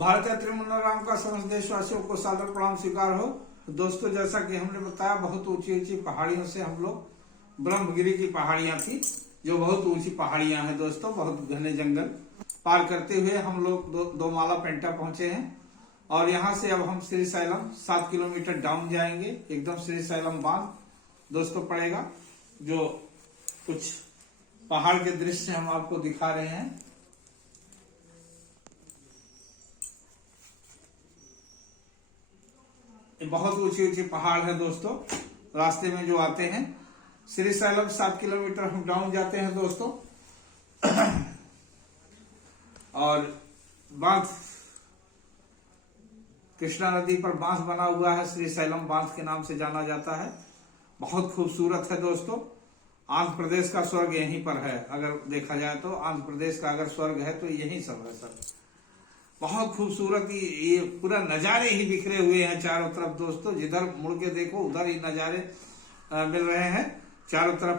भारत यात्री मुन्ना राम का समस्त देशवासियों को सादर प्रणाम स्वीकार हो। दोस्तों, जैसा कि हमने बताया, बहुत ऊंची ऊंची पहाड़ियों से हम लोग ब्रह्मगिरी की पहाड़ियां थी, जो बहुत ऊंची पहाड़ियां हैं दोस्तों, बहुत घने जंगल पार करते हुए हम लोग दो माला पेंटा पहुंचे हैं। और यहाँ से अब हम श्री सैलम 7 किलोमीटर डाउन जाएंगे। एकदम श्री सैलम बांध दोस्तों पड़ेगा, जो कुछ पहाड़ के दृश्य हम आपको दिखा रहे हैं। बहुत ऊंची ऊंची पहाड़ है दोस्तों, रास्ते में जो आते हैं। श्री सैलम 7 किलोमीटर हम डाउन जाते हैं दोस्तों। और बांध, कृष्णा नदी पर बांध बना हुआ है, श्री सैलम बांध के नाम से जाना जाता है। बहुत खूबसूरत है दोस्तों। आंध्र प्रदेश का स्वर्ग यहीं पर है। अगर देखा जाए तो आंध्र प्रदेश का अगर स्वर्ग है तो यही सब है सर। बहुत खूबसूरत ये पूरा नजारे ही बिखरे हुए हैं चारों तरफ दोस्तों। जिधर मुड़ के देखो उधर ही नजारे मिल रहे हैं चारों तरफ।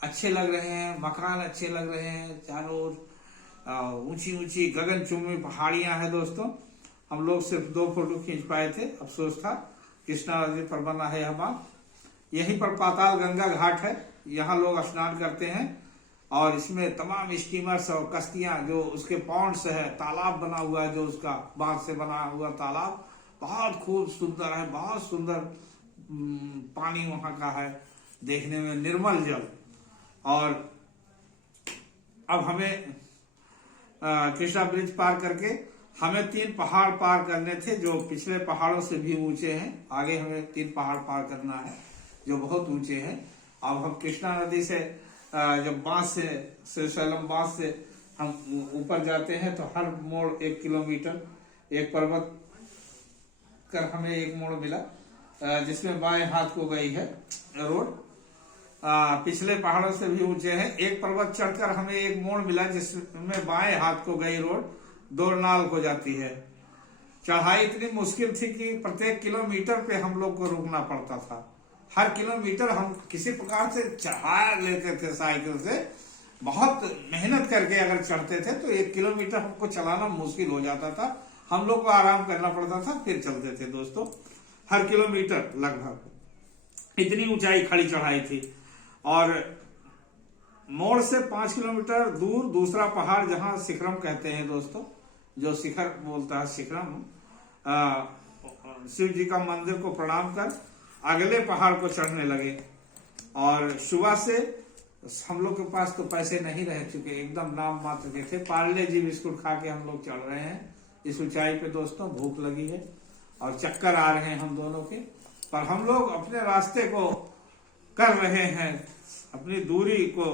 अच्छे लग रहे हैं, मकान अच्छे लग रहे हैं चारों ओर। ऊंची ऊंची गगनचुंबी पहाड़ियां हैं दोस्तों। हम लोग सिर्फ 2 फोटो खींच पाए थे, अफसोस था। कृष्णा नदी पर बना है यह बांध। यहीं पर पाताल गंगा घाट है, यहाँ लोग स्नान करते हैं। और इसमें तमाम स्टीमर्स और कश्तियां, जो उसके पॉन्ड्स है, तालाब बना हुआ है, जो उसका बांध से बना हुआ तालाब बहुत खूब सुंदर है। बहुत सुंदर पानी वहां का है, देखने में निर्मल जल। और अब हमें कृष्णा ब्रिज पार करके हमें 3 पहाड़ पार करने थे, जो पिछले पहाड़ों से भी ऊंचे हैं। आगे हमें 3 पहाड़ पार करना है जो बहुत ऊंचे हैं। अब हम कृष्णा नदी से जब बांध से श्री सैलम बांध से हम ऊपर जाते हैं तो हर मोड़ 1 किलोमीटर एक पर्वत कर हमें एक मोड़ मिला, जिसमें बाएं हाथ को गई है रोड। पिछले पहाड़ों से भी ऊंचे है। एक पर्वत चढ़कर हमें एक मोड़ मिला जिसमें बाएं हाथ को गई रोड दोरनाल को जाती है। चढ़ाई इतनी मुश्किल थी कि प्रत्येक किलोमीटर पे हम लोग को रुकना पड़ता था। हर किलोमीटर हम किसी प्रकार से चढ़ा लेते थे साइकिल से। बहुत मेहनत करके अगर चढ़ते थे तो 1 किलोमीटर हमको चलाना मुश्किल हो जाता था। हम लोग को आराम करना पड़ता था, फिर चलते थे दोस्तों। हर किलोमीटर लगभग इतनी ऊंचाई खड़ी चढ़ाई थी। और मोड़ से 5 किलोमीटर दूर दूसरा पहाड़, जहां शिखरम कहते हैं दोस्तों, जो शिखर बोलता है शिखरम, शिव जी का मंदिर को प्रणाम कर अगले पहाड़ को चढ़ने लगे। और सुबह से हम लोग के पास तो पैसे नहीं रह चुके, एकदम नाम मात्र के थे। पार्ले जी बिस्कुट खा के हम लोग चढ़ रहे हैं इस ऊंचाई पे दोस्तों। भूख लगी है और चक्कर आ रहे हैं हम दोनों के, पर हम लोग अपने रास्ते को कर रहे हैं, अपनी दूरी को,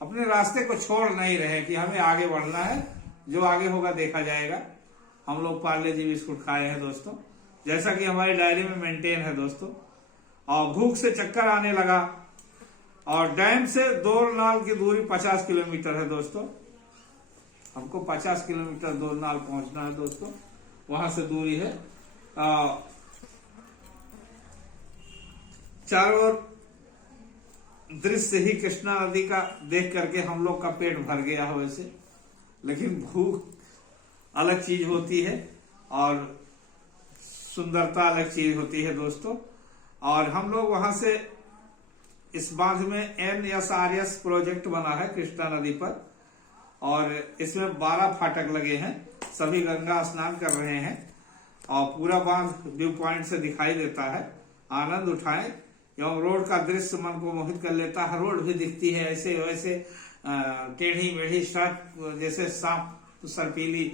अपने रास्ते को छोड़ नहीं रहे कि हमें आगे बढ़ना है। जो आगे होगा देखा जाएगा। हम लोग पार्ले जी बिस्कुट खाए हैं दोस्तों, जैसा कि हमारी डायरी में मेंटेन है दोस्तों। और भूख से चक्कर आने लगा। और डैम से दोरनाल की दूरी 50 किलोमीटर है दोस्तों। हमको 50 किलोमीटर दोरनाल पहुंचना है दोस्तों, वहां से दूरी है। चारों ओर दृश्य ही कृष्णा नदी का देख करके हम लोग का पेट भर गया है वैसे, लेकिन भूख अलग चीज होती है और सुंदरता अलग चीज होती है दोस्तों। और हम लोग वहां से इस बांध में NSRS प्रोजेक्ट बना है कृष्णा नदी पर, और इसमें 12 फाटक लगे हैं। सभी गंगा स्नान कर रहे हैं और पूरा बांध व्यू पॉइंट से दिखाई देता है। आनंद उठाएं एवं रोड का दृश्य मन को मोहित कर लेता है। रोड भी दिखती है ऐसे वैसे टेढ़ी मेढ़ी सड़क, जैसे सांप सर्पीली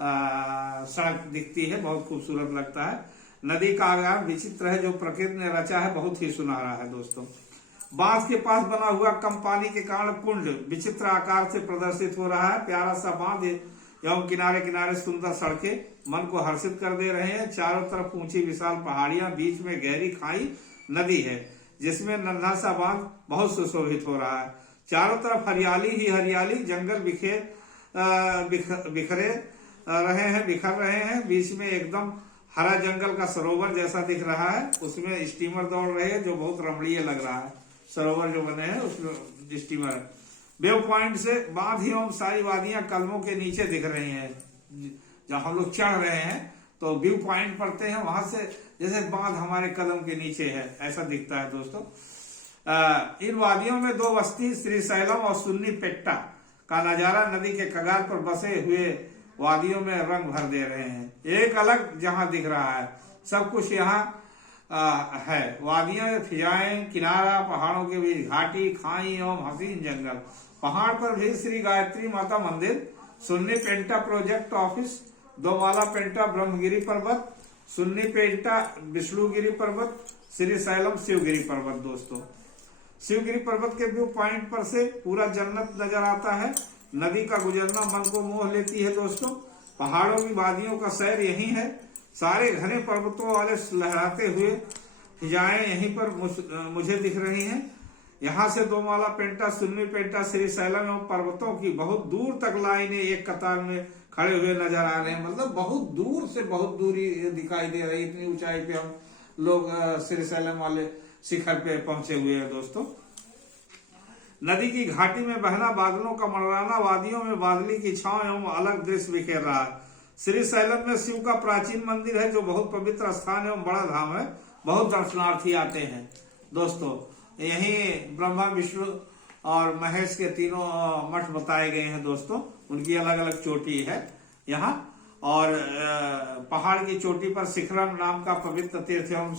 सड़क दिखती है। बहुत खूबसूरत लगता है। नदी का आकार विचित्र है, जो प्रकृति ने रचा है, बहुत ही सुनहरा है दोस्तों। बांध के पास बना हुआ कम पानी के कारण कुंड विचित्र आकार से प्रदर्शित हो रहा है। प्यारा सा बांध एवं किनारे किनारे सुंदर सड़कें मन को हर्षित कर दे रहे हैं। चारों तरफ ऊंची विशाल पहाड़ियां, बीच में गहरी खाई नदी है, जिसमें नन्हा सा बांध बहुत सुशोभित हो रहा है। चारों तरफ हरियाली ही हरियाली, जंगल बिखर रहे हैं। बीच में एकदम हरा जंगल का सरोवर जैसा दिख रहा है। उसमें स्टीमर दौड़ रहे हैं, जो बहुत रमणीय लग रहा है। सरोवर जो बने हैं उसमें स्टीमर है। वेव पॉइंट से बांध एवं सारी वादियां कलमों के नीचे दिख रही हैं। जब हम लोग चढ़ रहे हैं तो व्यू पॉइंट पड़ते हैं, वहां से जैसे बांध हमारे कदम के नीचे है ऐसा दिखता है दोस्तों। इन वादियों में दो बस्ती श्रीशैलम और सुन्नीपेट्टा का नजारा नदी के कगार पर बसे हुए वादियों में रंग भर दे रहे हैं। एक अलग जहां दिख रहा है, सब कुछ यहाँ है। वादियां, फिजाएं, किनारा, पहाड़ों के बीच घाटी, खाई एवं हसीन जंगल। पहाड़ पर भी श्री गायत्री माता मंदिर, सुन्नीपेंटा प्रोजेक्ट ऑफिस, दोमाला पेंटा ब्रह्मगिरी पर्वत, सुन्नीपेंटा विष्णुगिरी पर्वत, श्रीशैलम शिवगिरी पर्वत। दोस्तों शिवगिरी पर्वत के व्यू पॉइंट पर से पूरा जन्नत नजर आता है। नदी का गुजरना मन को मोह लेती है दोस्तों। पहाड़ों की वादियों का सैर यही है। सारे घने पर्वतों वाले लहराते हुए फिजाएं यहीं पर मुझे दिख रही हैं। यहाँ से दोमाला पेंटा, सुन्नीपेंटा, श्रीशैलम एवं पर्वतों की बहुत दूर तक लाइनें एक कतार में खड़े हुए नजर आ रहे हैं। मतलब बहुत दूर से बहुत दूरी दिखाई दे रही, इतनी ऊंचाई पे हम लोग श्रीशैलम वाले शिखर पे पहुंचे हुए हैं दोस्तों। नदी की घाटी में बहना, बादलों का मंडराना, वादियों में बादली की छांव एवं अलग दृश्य बिखेर रहा है। श्रीशैलम में शिव का प्राचीन मंदिर है जो बहुत पवित्र स्थान एवं बड़ा धाम है। बहुत दर्शनार्थी आते हैं दोस्तों। यही ब्रह्मा, विष्णु और महेश के तीनों मठ बताए गए हैं दोस्तों। उनकी अलग अलग चोटी है यहाँ। और पहाड़ की चोटी पर शिखरम नाम का पवित्र तीर्थ एवं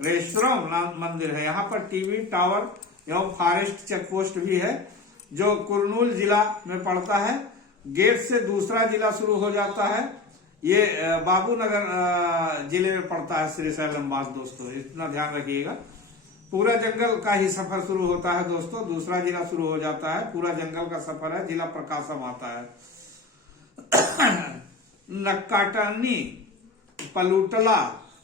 रेश्वरम नाम मंदिर है। यहाँ पर टीवी टावर एवं फॉरेस्ट चेक पोस्ट भी है जो कुरनूल जिला में पड़ता है। गेट से दूसरा जिला शुरू हो जाता है। ये बाबूनगर जिले में पड़ता है श्रीशैलम बास दोस्तों, इतना ध्यान रखिएगा। पूरा जंगल का ही सफर शुरू होता है दोस्तों, दूसरा जिला शुरू हो जाता है। पूरा जंगल का सफर है, जिला प्रकाशम आता है। नक्काटनी पलूटला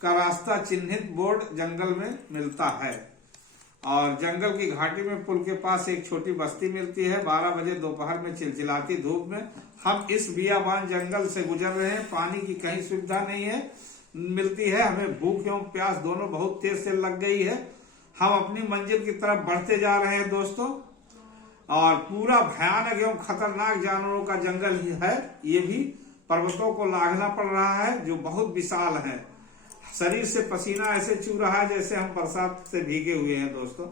का रास्ता चिन्हित बोर्ड जंगल में मिलता है। और जंगल की घाटी में पुल के पास एक छोटी बस्ती मिलती है। 12 बजे दोपहर में चिलचिलाती धूप में हम इस बियाबान जंगल से गुजर रहे हैं। पानी की कहीं सुविधा नहीं है मिलती है। हमें भूख एवं प्यास दोनों बहुत तेज से लग गई है। हम अपनी मंजिल की तरफ बढ़ते जा रहे हैं दोस्तों। और पूरा भयानक एवं खतरनाक जानवरों का जंगल ही है। ये भी पर्वतों को लांघना पड़ रहा है जो बहुत विशाल है। शरीर से पसीना ऐसे चू रहा है जैसे हम बरसात से भीगे हुए हैं दोस्तों।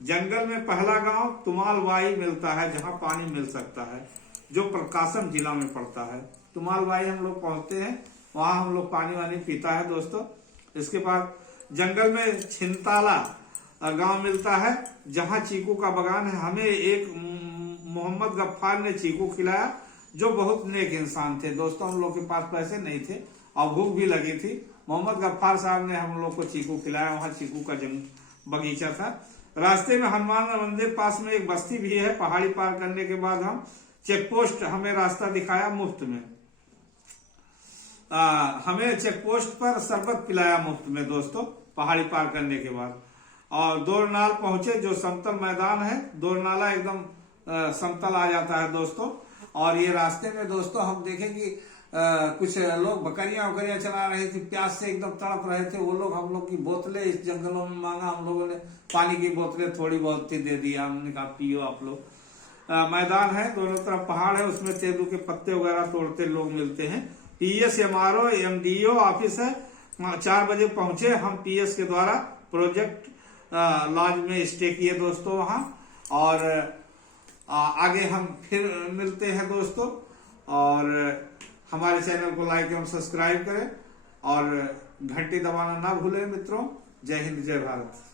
जंगल में पहला गांव तुमालवाई मिलता है जहां पानी मिल सकता है, जो प्रकाशम जिला में पड़ता है। तुमालवाई हम लोग पहुंचते हैं, वहां हम लोग पानी वानी पीता है दोस्तों। इसके बाद जंगल में छिंताला गांव मिलता है जहां चीकू का बगान है। हमें एक मोहम्मद गफ्फार ने चीकू खिलाया जो बहुत नेक इंसान थे दोस्तों। हम लोग के पास पैसे नहीं थे और भूख भी लगी थी। मोहम्मद गफ्फार साहब ने हम लोग को चीकू खिलाया। वहां चीकू का बगीचा था। रास्ते में हनुमान मंदिर पास में एक बस्ती भी है। पहाड़ी पार करने के बाद हम चेक पोस्ट हमें रास्ता दिखाया मुफ्त में। हमें चेक पोस्ट पर शरबत पिलाया मुफ्त में दोस्तों पहाड़ी पार करने के बाद। और दोरनाल पहुंचे जो समतल मैदान है। दोरनाला एकदम समतल आ जाता है दोस्तों। और ये रास्ते में दोस्तों हम देखें कि कुछ लोग बकरियां चला रहे थे, प्यास से एकदम तड़प रहे थे। वो लोग हम लोग की बोतलें इस जंगलों में मांगा, हम लोगों ने पानी की बोतलें थोड़ी बहुत थी दे दिया। हमने कहा पियो आप लोग। मैदान है, दोनों तरफ पहाड़ है, उसमें तेंदू के पत्ते वगैरह तोड़ते लोग मिलते हैं। पीएस एमआरओ एमडीओ ऑफिस है। 4 बजे पहुंचे हम पीएस के द्वारा प्रोजेक्ट लॉज में स्टे किए दोस्तों वहां। और आगे हम फिर मिलते हैं दोस्तों। और हमारे चैनल को लाइक एवं सब्सक्राइब करें और घंटी दबाना ना भूलें मित्रों। जय हिंद, जय भारत।